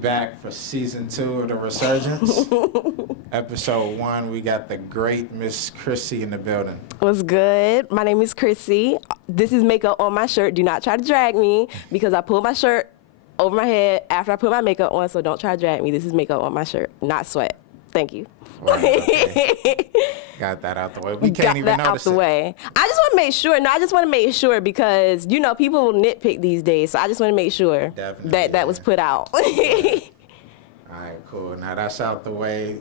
back for season 2 of the Resurgence. Episode 1, we got the great Miss Chrissy in the building. What's good? My name is Chrissy. This is makeup on my shirt. Do not try to drag me because I pulled my shirt over my head after I put my makeup on, so don't try to drag me. This is makeup on my shirt, not sweat. Thank you. Right, okay. Got that out the way. We can't even notice it. I just want to make sure. No, I just want to make sure because, you know, people will nitpick these days. So I just want to make sure that was put out. All right, cool. Now that's out the way.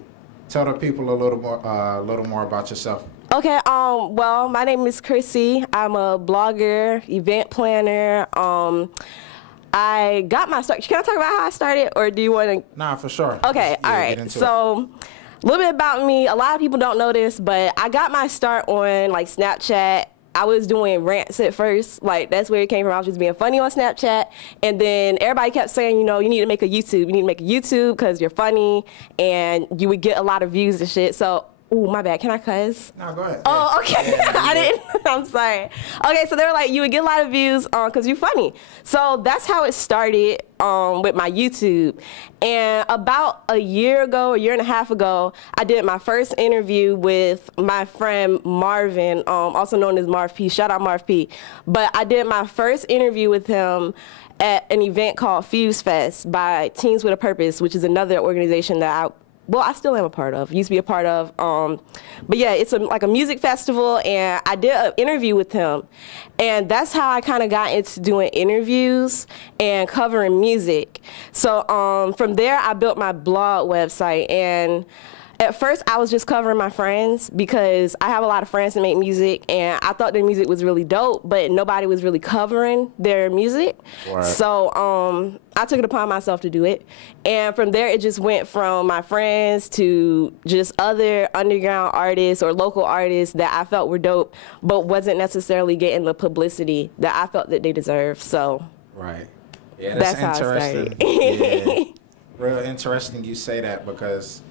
Tell the people a little more about yourself. Okay. Well, my name is Chrissy. I'm a blogger, event planner. I got my start. Can I talk about how I started, or do you want to? Nah, for sure. Okay. All right. So. A little bit about me. A lot of people don't know this, but I got my start on like Snapchat. I was doing rants at first. Like, that's where it came from. I was just being funny on Snapchat. And then everybody kept saying, you know, you need to make a YouTube. You need to make a YouTube because you're funny and you would get a lot of views and shit. So, ooh, my bad. Can I cuss? No, go ahead. Oh, okay. Yeah, I didn't. I'm sorry. Okay, so they were like, you would get a lot of views because you're funny. So that's how it started with my YouTube. And about a year and a half ago, I did my first interview with my friend Marvin, also known as Marv P. Shout out Marv P. But I did my first interview with him at an event called Fuse Fest by Teens with a Purpose, which is another organization that I still am a part of, used to be a part of. But yeah, it's like a music festival, and I did an interview with him. And that's how I kind of got into doing interviews and covering music. So from there, I built my blog website. And at first, I was just covering my friends because I have a lot of friends that make music, and I thought their music was really dope, but nobody was really covering their music. Right. So I took it upon myself to do it. And from there, it just went from my friends to just other underground artists or local artists that I felt were dope, but wasn't necessarily getting the publicity that I felt that they deserved. So right. Yeah, that's interesting. How I started. Yeah. Real interesting you say that because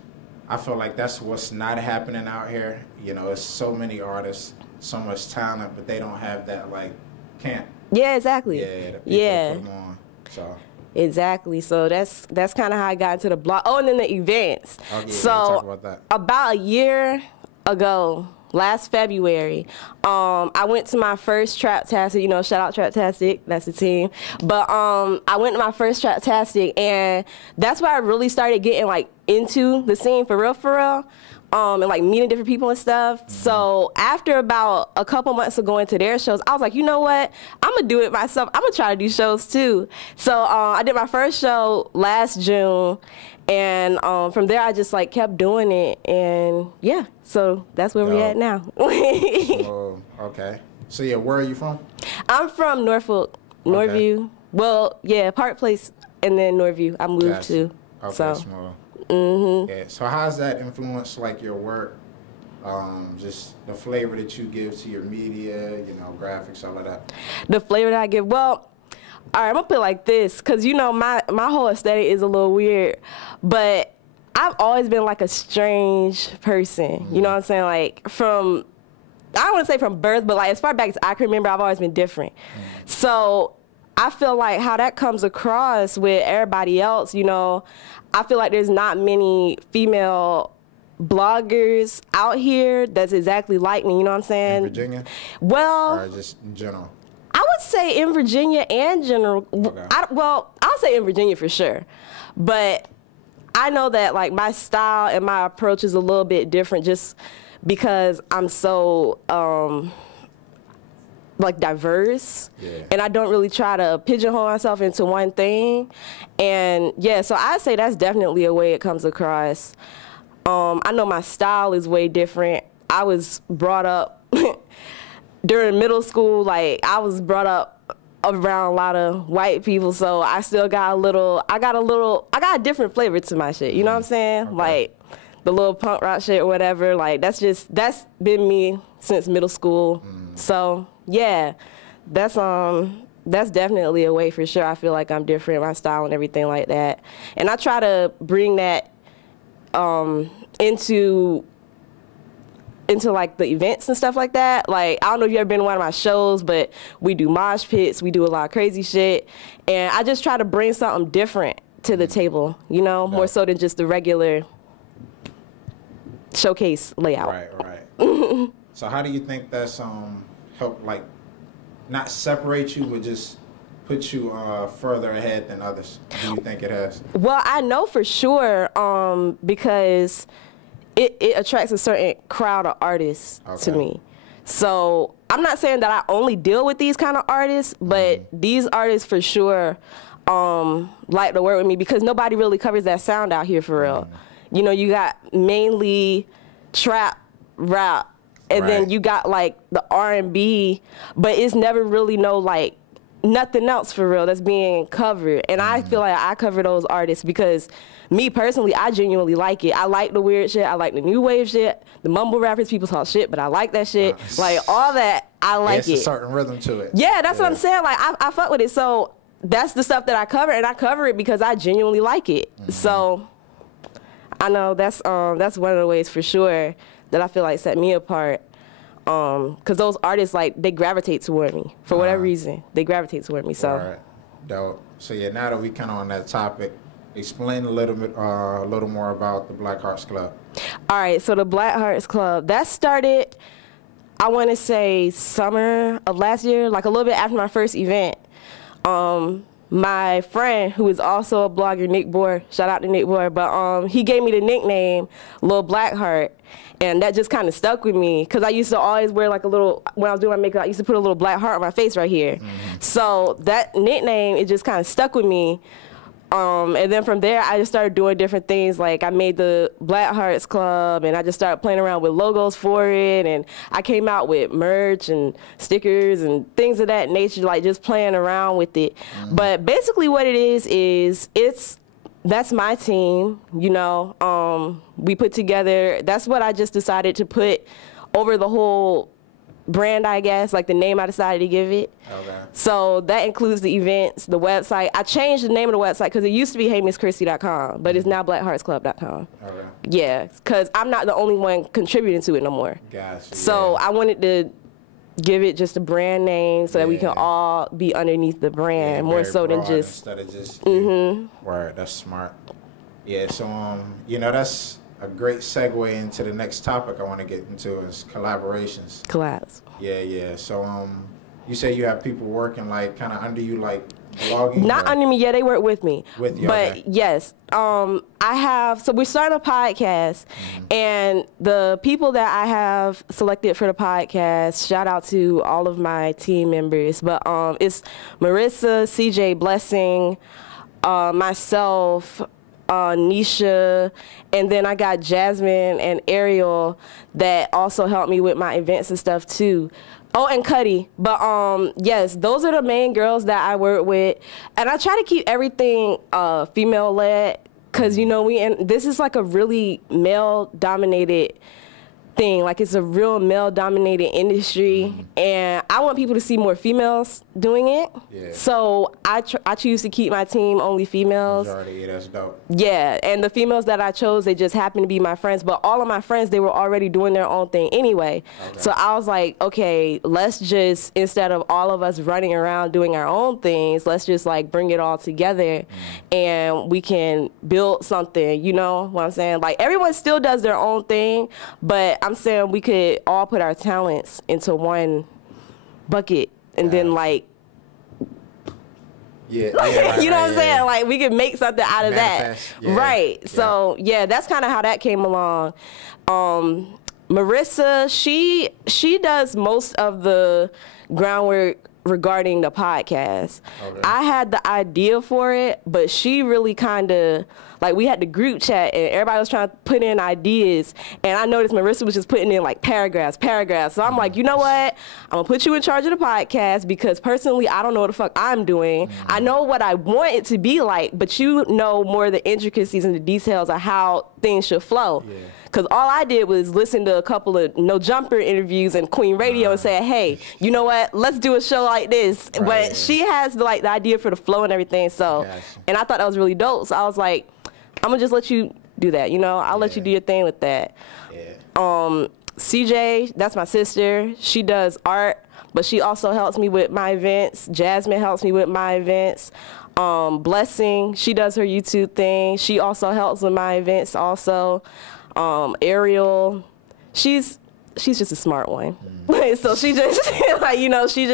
I feel like that's what's not happening out here. You know, it's so many artists, so much talent, but they don't have that, like, camp. Yeah, exactly. Yeah, that people put them on, so. Exactly. So that's kind of how I got into the blog. Oh, and then the events. Oh, yeah, so talk about that. About a year ago, last February, I went to my first Traptastic, you know, shout out Traptastic, that's the team. But I went to my first Traptastic, and that's where I really started getting like into the scene for real. And like meeting different people and stuff. Mm-hmm. So after about a couple months of going to their shows, I was like, you know what? I'm gonna do it myself. I'm gonna try to do shows too. So I did my first show last June, and from there I just like kept doing it, and yeah. So that's where we're at now. Oh, okay. So yeah, where are you from? I'm from Norfolk, Norview. Okay. Well, yeah, Park Place, and then Norview. I moved to. Okay, so. Small. Mm-hmm. Yeah. So how has that influenced like your work? Just the flavor that you give to your media, you know, graphics, all of that. The flavor that I give. Well, all right, I'm gonna put it like this, cause you know my whole aesthetic is a little weird, but I've always been like a strange person. Mm-hmm. You know what I'm saying? Like I don't want to say from birth, but like as far back as I can remember, I've always been different. Mm-hmm. So I feel like how that comes across with everybody else, you know, I feel like there's not many female bloggers out here that's exactly like me, you know what I'm saying? In Virginia? Well, or just in general? I would say in Virginia and general. Okay. I'll say in Virginia for sure. But I know that like my style and my approach is a little bit different just because I'm so like diverse, and I don't really try to pigeonhole myself into one thing. And yeah, so I'd say that's definitely a way it comes across. I know my style is way different. I was brought up during middle school, like I was brought up around a lot of white people, so I still got I got a different flavor to my shit, you know what I'm saying? Okay. Like the little punk rock shit or whatever, like that's been me since middle school. So yeah, that's definitely a way for sure. I feel like I'm different, my style and everything like that. And I try to bring that into like the events and stuff like that. Like, I don't know if you've ever been to one of my shows, but we do mosh pits, we do a lot of crazy shit. And I just try to bring something different to the table, you know, more so than just the regular showcase layout. Right. So how do you think that's help, like, not separate you, but just put you further ahead than others? Do you think it has? Well, I know for sure because it attracts a certain crowd of artists to me. So I'm not saying that I only deal with these kind of artists, but these artists for sure like to work with me because nobody really covers that sound out here for real. You know, you got mainly trap, rap, and then you got like the R&B, but it's never really like nothing else for real that's being covered. And I feel like I cover those artists because me personally, I genuinely like it. I like the weird shit. I like the new wave shit. The mumble rappers, people talk shit, but I like that shit. Like all that, I like it. It's a certain rhythm to it. Yeah, that's what I'm saying. Like I fuck with it. So that's the stuff that I cover, and I cover it because I genuinely like it. So I know that's one of the ways for sure that I feel like set me apart. Because those artists, like, they gravitate toward me for whatever reason. They gravitate toward me. So. All right. Dope. So yeah, now that we kind of on that topic, explain a little more about the Black Hearts Club. All right. So the Black Hearts Club, that started, I want to say summer of last year, like a little bit after my first event. My friend, who is also a blogger, Nick Bohr, shout out to Nick Bohr, but he gave me the nickname Lil Blackheart, and that just kind of stuck with me because I used to always wear like a little, when I was doing my makeup, I used to put a little black heart on my face right here. So that nickname, it just kind of stuck with me. And then from there, I just started doing different things. Like I made the Black Hearts Club, and I just started playing around with logos for it. And I came out with merch and stickers and things of that nature, like just playing around with it. But basically what it is that's my team, you know. We put together, that's what I just decided to put over the whole brand, I guess, like the name I decided to give it. Okay. So that includes the events, the website. I changed the name of the website because it used to be heymixchrissy.com, but it's now blackheartsclub.com. Okay. Yeah, because I'm not the only one contributing to it no more. Gotcha. So I wanted to give it just a brand name so that we can all be underneath the brand, more so than just. Instead of just. Word, that's smart. Yeah, so you know, that's a great segue into the next topic I want to get into is collaborations. Collabs. Yeah. So you say you have people working like kind of under you, like blogging? Not under me. Yeah, they work with me. With you. But okay. Yes, I have. So we're starting a podcast, and the people that I have selected for the podcast. Shout out to all of my team members. But it's Marissa, CJ, Blessing, myself. Nisha, and then I got Jasmine and Ariel that also helped me with my events and stuff too. Oh, and Cuddy. But yes, those are the main girls that I work with, and I try to keep everything female led because you know this is like a really male dominated thing. Like it's a real male dominated industry, and I want people to see more females doing it. Yeah. So I choose to keep my team only females. Majority, that's dope. Yeah, and the females that I chose, they just happen to be my friends, but all of my friends, they were already doing their own thing anyway. Okay. So I was like, okay, let's just, instead of all of us running around doing our own things, let's just like bring it all together and we can build something, you know what I'm saying? Like everyone still does their own thing, but I'm saying we could all put our talents into one bucket and then like you know what I'm saying? Like we could make something out of that. Right. So yeah, that's kind of how that came along. Marissa, she does most of the groundwork regarding the podcast. Okay. I had the idea for it, but she really kind of, like we had the group chat and everybody was trying to put in ideas, and I noticed Marissa was just putting in like paragraphs. So I'm like, you know what? I'm gonna put you in charge of the podcast because personally I don't know what the fuck I'm doing. I know what I want it to be like, but you know more of the intricacies and the details of how things should flow. Yeah. Because all I did was listen to a couple of No Jumper interviews and Queen Radio and say, hey, you know what? Let's do a show like this. Right. But she has the idea for the flow and everything. So, and I thought that was really dope. So I was like, I'm going to just let you do that. You know, I'll let you do your thing with that. Yeah. CJ, that's my sister. She does art, but she also helps me with my events. Jasmine helps me with my events. Blessing, she does her YouTube thing. She also helps with my events also. Ariel, she's just a smart one. So she just like, you know, she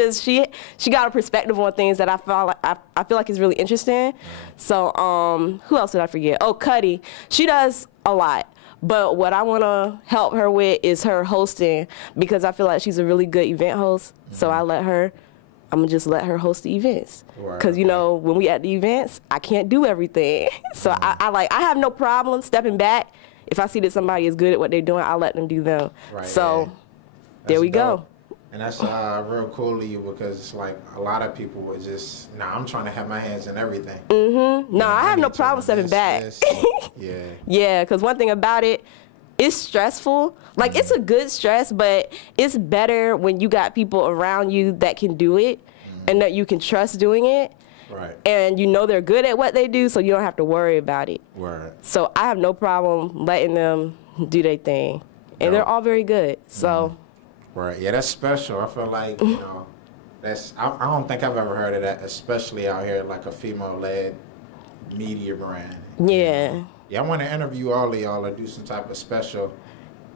got a perspective on things that I feel like is really interesting. So who else did I forget? Oh, Cuddy, she does a lot. But what I want to help her with is her hosting, because I feel like she's a really good event host. So I'm gonna just let her host the events. Because, you know, when we at the events, I can't do everything. So I have no problem stepping back. If I see that somebody is good at what they're doing, I'll let them do them. Right, so there we dope. go. And that's real cool of you, because it's like a lot of people would just, I'm trying to have my hands in everything. Mm-hmm. No, I have no problem stepping back. Yeah. Yeah, because one thing about it, it's stressful. Like, it's a good stress, but it's better when you got people around you that can do it and that you can trust doing it. Right. And you know they're good at what they do, so you don't have to worry about it. Word. So I have no problem letting them do their thing. And they're all very good. So. Right. Yeah, that's special. I feel like, you know, I don't think I've ever heard of that, especially out here, like a female-led media brand. Yeah. Yeah, I want to interview all of y'all or do some type of special.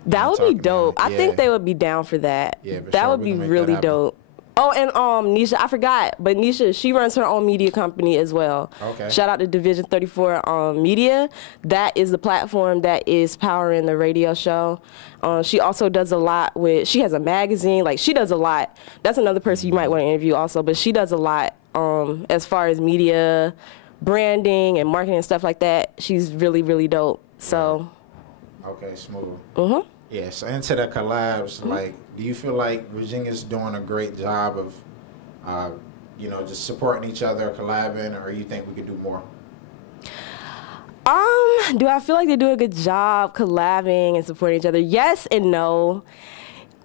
That would be dope. I think they would be down for that. Yeah, for that sure. would be really dope. Oh, and Nisha, I forgot, but Nisha, she runs her own media company as well. Okay. Shout out to Division 34 Media. That is the platform that is powering the radio show. She also does a lot she has a magazine, like she does a lot. That's another person you might want to interview also, but she does a lot as far as media, branding, and marketing and stuff like that. She's really, really dope. So. Okay, smooth. Mm-hmm. Yeah, so into the collabs, like, do you feel like Virginia's doing a great job of, you know, just supporting each other, collabing, or you think we could do more? Do I feel like they do a good job collabing and supporting each other? Yes and no.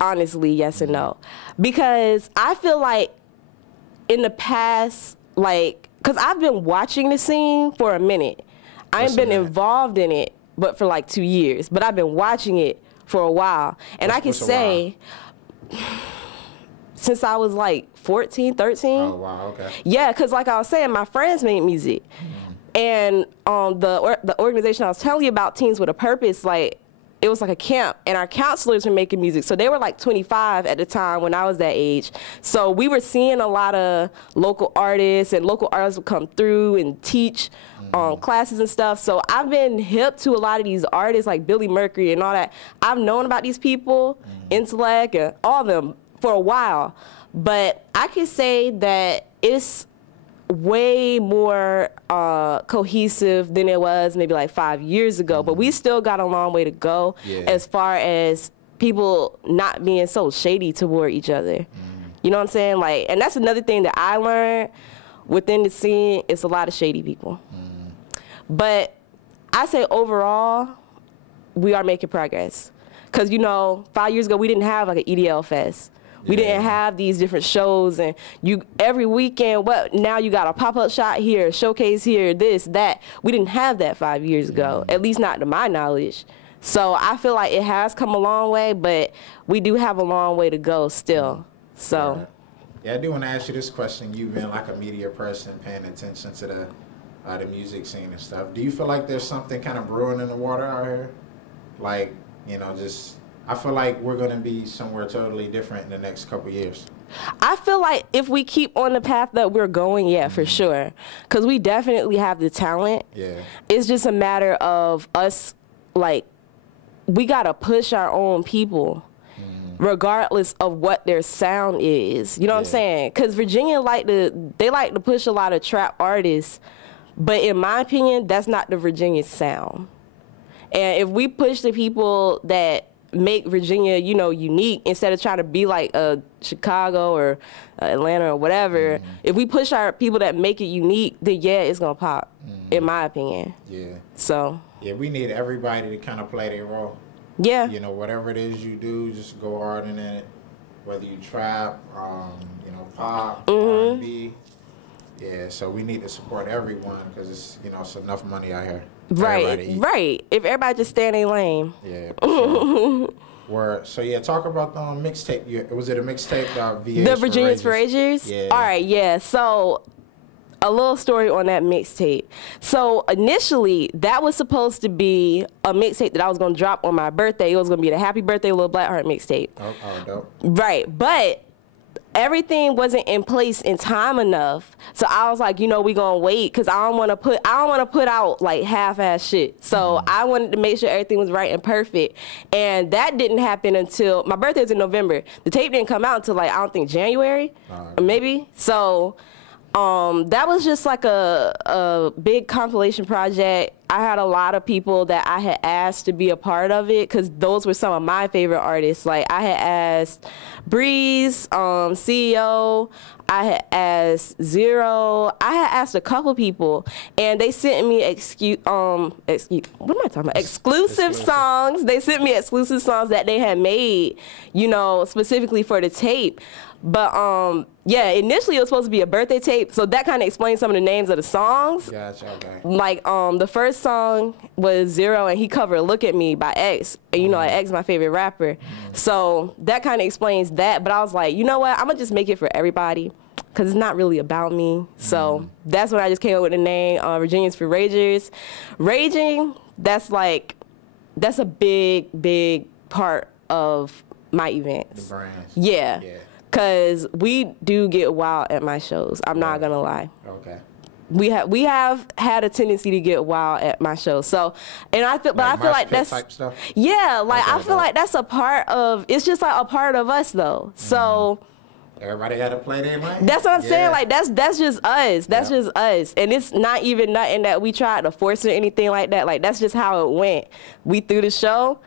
Honestly, yes and no. Because I feel like in the past, like, because I've been watching the scene for a minute. I ain't been involved in it, but for like 2 years. But I've been watching it for a while. And I can say, since I was like 14, 13. Oh, wow, okay. Yeah, because like I was saying, my friends made music. And the organization I was telling you about, Teens with a Purpose, like, it was like a camp, and our counselors were making music. So they were like 25 at the time when I was that age. So we were seeing a lot of local artists, and local artists would come through and teach classes and stuff. So I've been hip to a lot of these artists like Billy Mercury and all that. I've known about these people, Intellect, and all of them for a while. But I can say that it's way more cohesive than it was maybe like 5 years ago. But we still got a long way to go as far as people not being so shady toward each other. You know what I'm saying? Like, and that's another thing that I learned within the scene. It's a lot of shady people. But I say overall, we are making progress. Because, you know, 5 years ago, we didn't have like an EDL Fest. We didn't have these different shows, and every weekend, now you got a pop-up shop here, showcase here, this, that. We didn't have that 5 years ago, at least not to my knowledge. So I feel like it has come a long way, but we do have a long way to go still. So. Yeah, I do want to ask you this question. You've been like a media person paying attention to the music scene and stuff. Do you feel like there's something kind of brewing in the water out here? Like, you know, I feel like we're going to be somewhere totally different in the next couple of years. I feel like if we keep on the path that we're going, for sure. Because we definitely have the talent. Yeah. It's just a matter of us, like, we got to push our own people, regardless of what their sound is. You know what I'm saying? Because Virginia like to push a lot of trap artists. But in my opinion, that's not the Virginia sound. And if we push the people that make Virginia, you know, unique, instead of trying to be like Chicago or Atlanta or whatever, if we push our people that make it unique, then it's gonna pop, in my opinion. Yeah. So. Yeah, we need everybody to kind of play their role. Yeah. You know, whatever it is you do, just go hard in it. Whether you trap, you know, pop, R&B. Yeah, so we need to support everyone because it's, you know, it's enough money out here. Right. If everybody just stay in their lane. Yeah. Sure. So yeah, talk about the mixtape. Was it a mixtape? The Virginians for Agers? Yeah. All right, yeah. So a little story on that mixtape. So initially, that was supposed to be a mixtape that I was going to drop on my birthday. It was going to be the Happy Birthday Lil Blackheart mixtape. Oh, dope. Right, but everything wasn't in place in time enough. So I was like, you know, we gonna wait because I don't want to put out like half-ass shit. So I wanted to make sure everything was right and perfect, and that didn't happen until my birthday was in November. The tape didn't come out until like I don't think January, or maybe. So that was just like a big compilation project. I had a lot of people that I had asked to be a part of it because those were some of my favorite artists. Like I had asked Breeze, CEO, I had asked Zero, I had asked a couple people, and they sent me exclusive songs. They sent me exclusive songs that they had made, you know, specifically for the tape. But yeah, initially it was supposed to be a birthday tape, so that kind of explains some of the names of the songs. Gotcha, okay. Like the first song was Zero, and he covered "Look at Me" by X, and you know, like X is my favorite rapper, so that kind of explains that. But I was like, you know what, I'm gonna just make it for everybody, because it's not really about me. So that's when I just came up with the name Resurgence for Ragers. Raging, that's a big part of my events. The brand. Yeah. Because we do get wild at my shows. I'm not gonna lie. Okay. We have had a tendency to get wild at my shows. So, and I feel, but I feel like that's type stuff? Yeah. Like I feel like that's a part of. It's just like a part of us though. So. Everybody had to play their lane. That's what I'm saying. Like that's just us. That's just us. And it's not even nothing that we tried to force or anything like that. Like that's just how it went. We threw the show.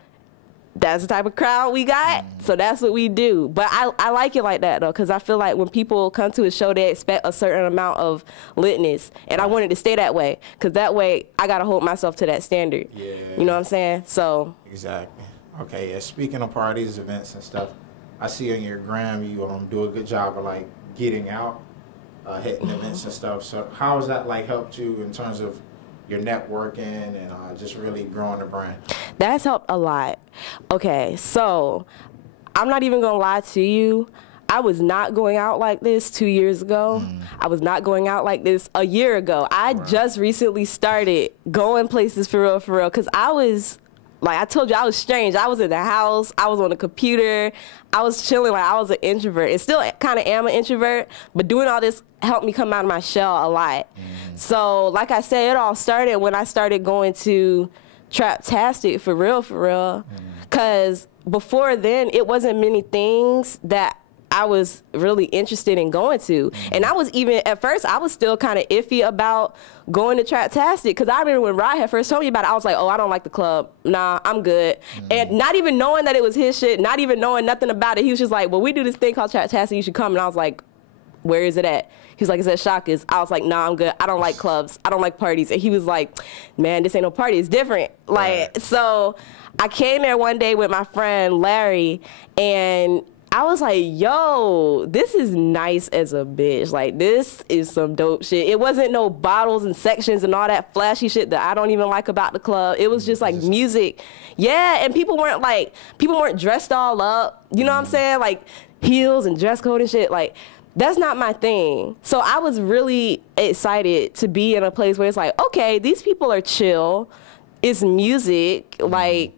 That's the type of crowd we got, so that's what we do. But I like it like that, though, because I feel like when people come to a show, they expect a certain amount of litness, and I wanted to stay that way, because that way I got to hold myself to that standard. Yeah. You know what I'm saying? So. Exactly. Okay, yeah, speaking of parties, events, and stuff, I see on your gram you do a good job of, like, getting out, hitting events and stuff. So how has that, like, helped you in terms of your networking and just really growing the brand? That's helped a lot. Okay, so I'm not even gonna lie to you. I was not going out like this 2 years ago. I was not going out like this a year ago. I just recently started going places for real, because I was, like I told you, I was strange. I was in the house, I was on the computer, I was chilling like I was an introvert. And still kind of am an introvert, but doing all this helped me come out of my shell a lot. So like I said, it all started when I started going to Trap-tastic for real. Because before then, it wasn't many things that I was really interested in going to. And I was even, at first, I was still kind of iffy about going to Trap-tastic, because I remember when Rod had first told me about it, I was like, oh, I don't like the club. Nah, I'm good. And not even knowing that it was his shit, not even knowing nothing about it, he was just like, well, we do this thing called Trap-tastic, you should come. And I was like, where is it at? He was like, it's at Shaka's. I was like, nah, I'm good. I don't like clubs. I don't like parties. And he was like, man, this ain't no party. It's different. Like, so I came there one day with my friend Larry, and I was like, yo, this is nice as a bitch. Like, this is some dope shit. It wasn't no bottles and sections and all that flashy shit that I don't even like about the club. It was just like music. Yeah, and people weren't dressed all up. You know what I'm saying? Like, heels and dress code and shit. Like, that's not my thing. So I was really excited to be in a place where it's like, okay, these people are chill. It's music. Like,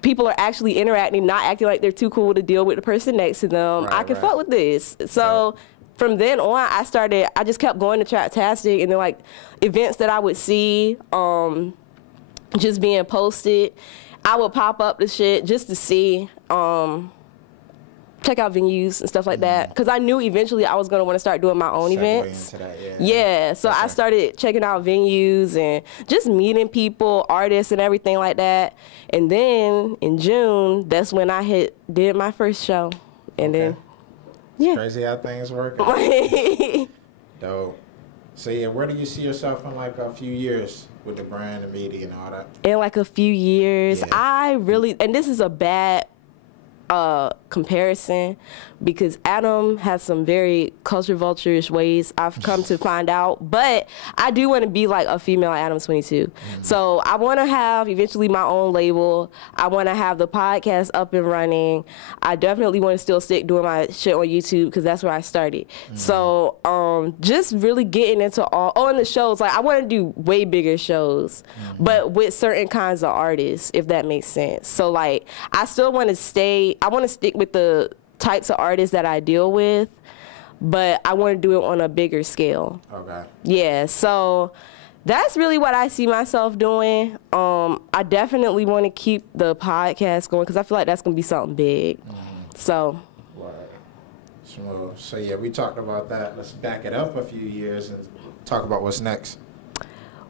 people are actually interacting, not acting like they're too cool to deal with the person next to them. I can fuck with this. So from then on, I just kept going to Trap-tastic, and then like events that I would see just being posted, I would pop up the shit just to see, check out venues and stuff like that, because I knew eventually I was going to want to start doing my own events. Into that, so I started checking out venues and just meeting people, artists and everything like that. And then in June, that's when I did my first show. And then, it's crazy how things work. Dope. So yeah, where do you see yourself in like a few years with the brand and media and all that? In like a few years, I really, and this is a bad comparison, because Adam has some very culture vulture-ish ways, I've come to find out. But I do want to be like a female Adam 22. So I want to have eventually my own label. I want to have the podcast up and running. I definitely want to still stick doing my shit on YouTube because that's where I started. So just really getting into and the shows. Like, I want to do way bigger shows, but with certain kinds of artists, if that makes sense. So like, I still want to stick with the types of artists that I deal with, but I want to do it on a bigger scale. Okay. Yeah, so that's really what I see myself doing. I definitely want to keep the podcast going because I feel like that's going to be something big. So. So yeah, we talked about that. Let's back it up a few years and talk about what's next.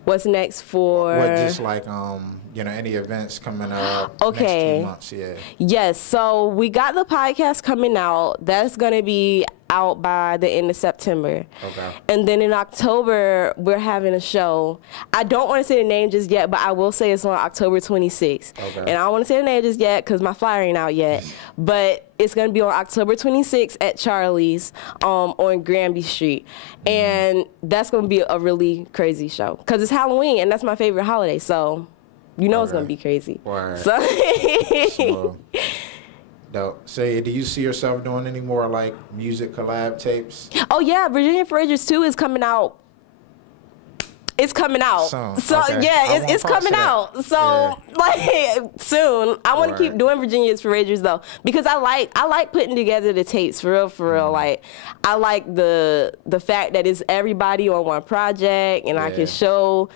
What's next for? What, just like any events coming up? Okay. Next few months, yeah. Yes. So we got the podcast coming out. That's gonna be out by the end of September. Okay. And then in October we're having a show. I don't want to say the name just yet, but I will say it's on October 26th. Okay. And I don't want to say the name just yet because my flyer ain't out yet. But it's gonna be on October 26th at Charlie's on Granby Street, and that's gonna be a really crazy show because it's Halloween and that's my favorite holiday. So. You know it's going to be crazy. Word. So. Dope. So, do you see yourself doing any more, like, music collab tapes? Oh, yeah. Virginia Resurgence 2 is coming out. It's coming out. Soon. So, okay. yeah, it's coming out. So, like, soon. I want to keep doing Virginia's Resurgence, though, because I like putting together the tapes, for real. Like, I like the fact that it's everybody on one project, and I can show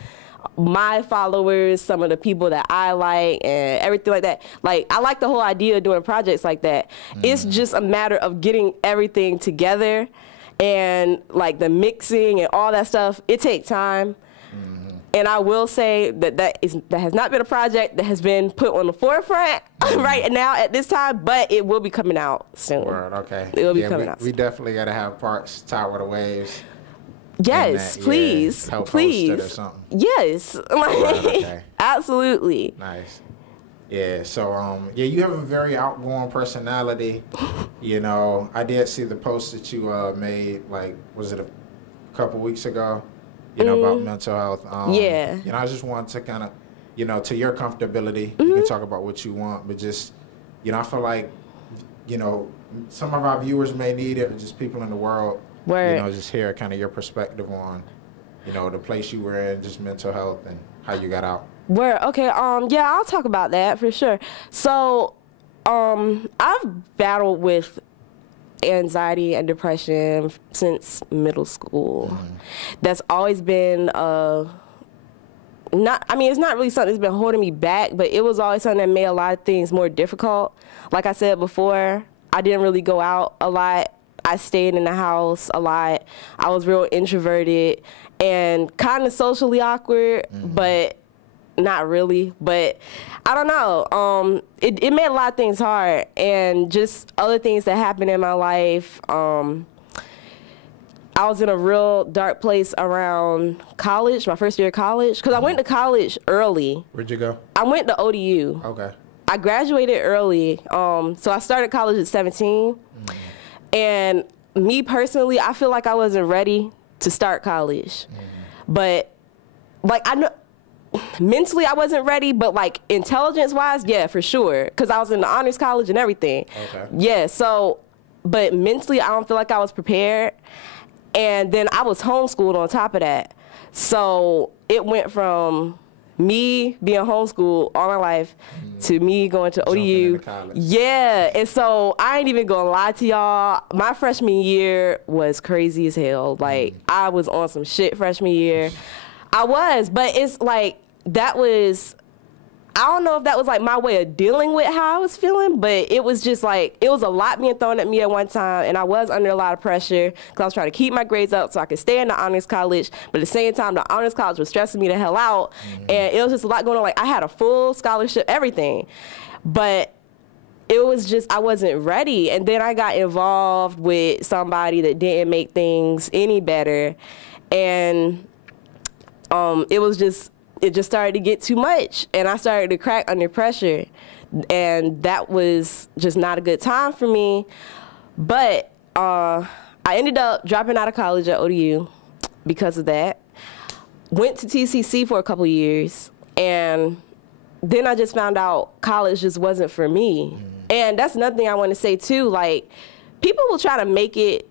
my followers some of the people that I like and everything like that. Like, I like the whole idea of doing projects like that. It's just a matter of getting everything together, and like the mixing and all that stuff. It takes time. And I will say that has not been a project that has been put on the forefront right now at this time, but it will be coming out soon. Word, okay. It will be coming out. We definitely got to have parts Tidewater Waves. Yes, please, please. Or something. Yes, okay. Absolutely. Nice. Yeah. So you have a very outgoing personality. I did see the post that you made. Like, was it a couple weeks ago? About mental health. Yeah. I just want to kind of, to your comfortability. You can talk about what you want, but just, I feel like, some of our viewers may need it, or just people in the world. Word. Just hear kind of your perspective on, the place you were in, just mental health and how you got out. Word. Okay. Yeah, I'll talk about that for sure. So, I've battled with anxiety and depression since middle school. That's always been it's not really something that's been holding me back, but it was always something that made a lot of things more difficult. Like I said before, I didn't really go out a lot. I stayed in the house a lot. I was real introverted and kind of socially awkward, but not really. But I don't know. It made a lot of things hard, and just other things that happened in my life. I was in a real dark place around college, my first year of college, because I went to college early. Where'd you go? I went to ODU. Okay. I graduated early. So I started college at 17. And me personally, I feel like I wasn't ready to start college. But, like, I know mentally I wasn't ready, but, like, intelligence-wise, yeah, for sure. Because I was in the honors college and everything. Okay. Yeah, so, but mentally, I don't feel like I was prepared. And then I was homeschooled on top of that. So it went from me being homeschooled all my life to me going to ODU. Yeah, and so I ain't even gonna lie to y'all. My freshman year was crazy as hell. Like, I was on some shit freshman year. I was, but it's like, that was, I don't know if that was like my way of dealing with how I was feeling, but it was just like, it was a lot being thrown at me at one time, and I was under a lot of pressure because I was trying to keep my grades up so I could stay in the honors college, but at the same time, the honors college was stressing me the hell out, and it was just a lot going on. Like, I had a full scholarship, everything, but it was just, I wasn't ready, and then I got involved with somebody that didn't make things any better, and it just started to get too much, and I started to crack under pressure, and that was just not a good time for me. But I ended up dropping out of college at ODU because of that. Went to TCC for a couple years, and then I just found out college just wasn't for me. And that's another thing I want to say too. Like, people will try to make it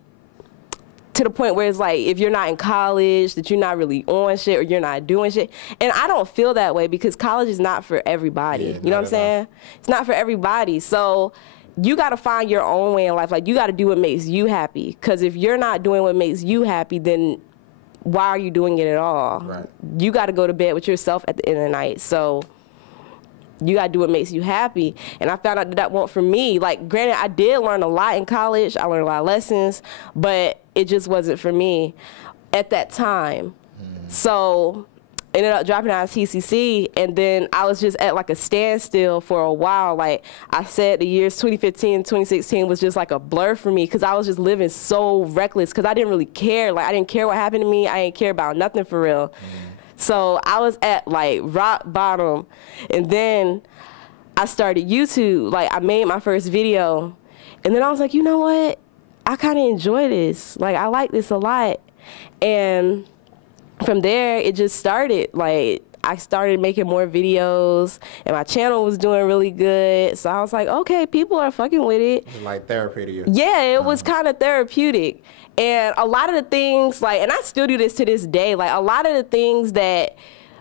to the point where it's like, if you're not in college, that you're not really on shit or you're not doing shit. And I don't feel that way, because college is not for everybody. Yeah, you know what I'm saying? It's not for everybody. So you got to find your own way in life. Like, you got to do what makes you happy. Because if you're not doing what makes you happy, then why are you doing it at all? Right. You got to go to bed with yourself at the end of the night. So you got to do what makes you happy. And I found out that that wasn't for me. Like, granted, I did learn a lot in college. I learned a lot of lessons, but it just wasn't for me at that time. So ended up dropping out of TCC, and then I was just at like a standstill for a while. Like I said, the years 2015, 2016 was just like a blur for me, because I was just living so reckless, because I didn't really care. Like, I didn't care what happened to me. I didn't care about nothing for real. So I was at like rock bottom, and then I started YouTube. Like, I made my first video, and then I was like, you know what? I kind of enjoy this. Like, I like this a lot. And from there, it just started. Like, I started making more videos, and my channel was doing really good. So I was like, okay, people are fucking with it. It's like therapy to you. Yeah, it was kind of therapeutic. And a lot of the things, like, and I still do this to this day, like, a lot of the things that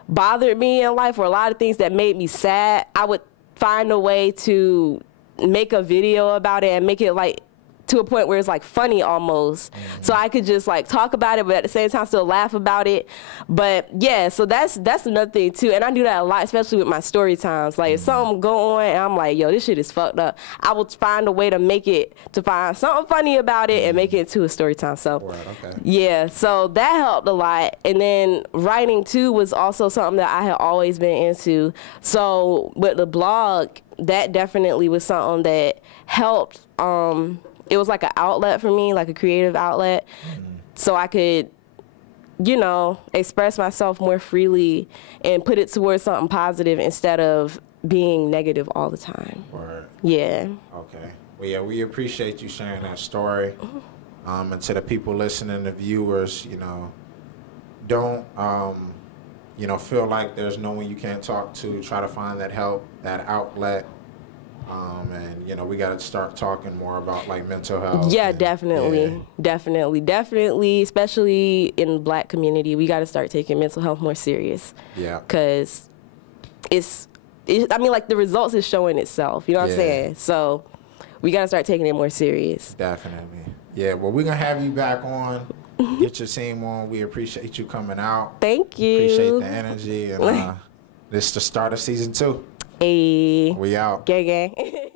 bothered me in life, or a lot of things that made me sad, I would find a way to make a video about it and make it, like, to a point where it's like funny almost. So I could just like talk about it, but at the same time still laugh about it. But yeah, so that's another thing too. And I do that a lot, especially with my story times. Like, if something go on and I'm like, yo, this shit is fucked up, I will find a way to make it, to find something funny about it and make it into a story time. So yeah, so that helped a lot. And then writing too was also something that I had always been into. So with the blog, that definitely was something that helped. It was like an outlet for me, like a creative outlet, so I could, you know, express myself more freely and put it towards something positive instead of being negative all the time. Word. Yeah. Okay. Well, yeah, we appreciate you sharing that story. And to the people listening, the viewers, you know, don't, you know, feel like there's no one you can't talk to. Try to find that help, that outlet. And, you know, we got to start talking more about, like, mental health. Yeah, definitely. Definitely, especially in the Black community. We got to start taking mental health more serious. Yeah. Because I mean, like, the results is showing itself. You know what I'm saying? So we got to start taking it more serious. Definitely. Yeah, well, we're going to have you back on. Get your team on. We appreciate you coming out. Thank you. Appreciate the energy. And this is the start of season 2. Hey. We out. Gang, gang.